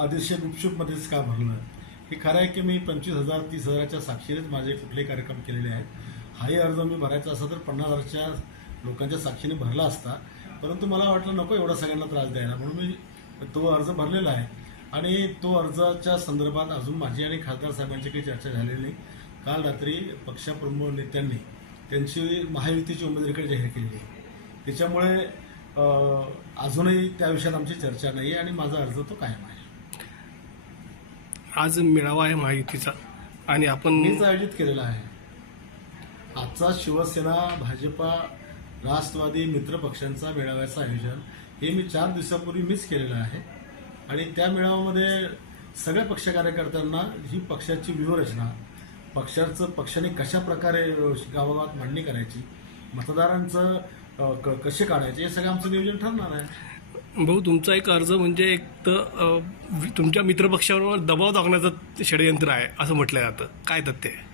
अतिशय गुपचूपमध्येच का भरलं हे खरं आहे की मी पंचवीस हजार तीस हजाराच्या साक्षीनेच माझे कुठले कार्यक्रम केलेले आहेत. हाही अर्ज मी भरायचा असा तर पन्नास हजारच्या लोकांच्या साक्षीने भरला असता. परंतु मला वाटलं नको एवढा सगळ्यांना त्रास द्यायला. म्हणून मी तो अर्ज भरलेला आहे. आणि तो अर्जाच्या संदर्भात अजून माझी आणि खासदार साहेबांची काही चर्चा झालेली नाही. काल रात्री पक्षप्रमुख नेत्यांनी त्यांची महायुतीची उमेदवारीकडे जाहीर केली आहे. त्याच्यामुळे अजूनही त्या विषयात आमची चर्चा नाही आहे आणि माझा अर्ज तो कायम आहे. आज मेळावा आहे महायुतीचा आणि आपण मीच आयोजित केलेला आहे. आजचा शिवसेना भाजपा राष्ट्रवादी मित्र पक्षांचा मेळाव्याचं आयोजन हे मी चार दिवसापूर्वी मीच केलेलं आहे. आणि त्या मेळाव्यामध्ये सगळ्या पक्ष कार्यकर्त्यांना ही पक्षाची व्यूहरचना पक्षाचं पक्षाने कशा प्रकारे गावागावात मांडणी करायची मतदारांचं क- कसे काढायचे हे सगळं आमचं नियोजन ठरणार आहे. भाऊ तुमचा एक अर्ज म्हणजे एक तर तुमच्या मित्रपक्षावर दबाव टाकण्याचं षडयंत्र आहे असं म्हटलं जातं. काय तथ्य आहे?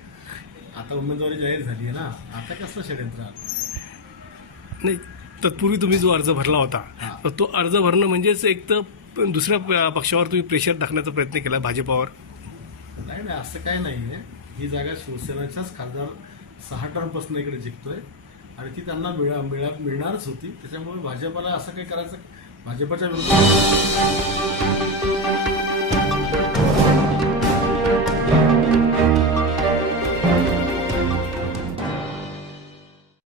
आता उमेदवारी जाहीर झाली आहे ना. आता कसलं षडयंत्र? आलं? नाही तत्पूर्वी तुम्ही जो अर्ज भरला होता. तर तो अर्ज भरणं म्हणजेच एक तर दुसऱ्या प- पक्षावर तुम्ही प्रेशर टाकण्याचा प्रयत्न केला भाजपावर? नाही नाही असं काही नाही आहे ही जागा शिवसेनेच्याच खासदार सहा टर्मपासून इकडे जिंकतोय. आणि ती त्यांना मिळा मिळा मिळणारच होती. त्याच्यामुळे भाजपाला असं काही करायचं చెప్పచ్చా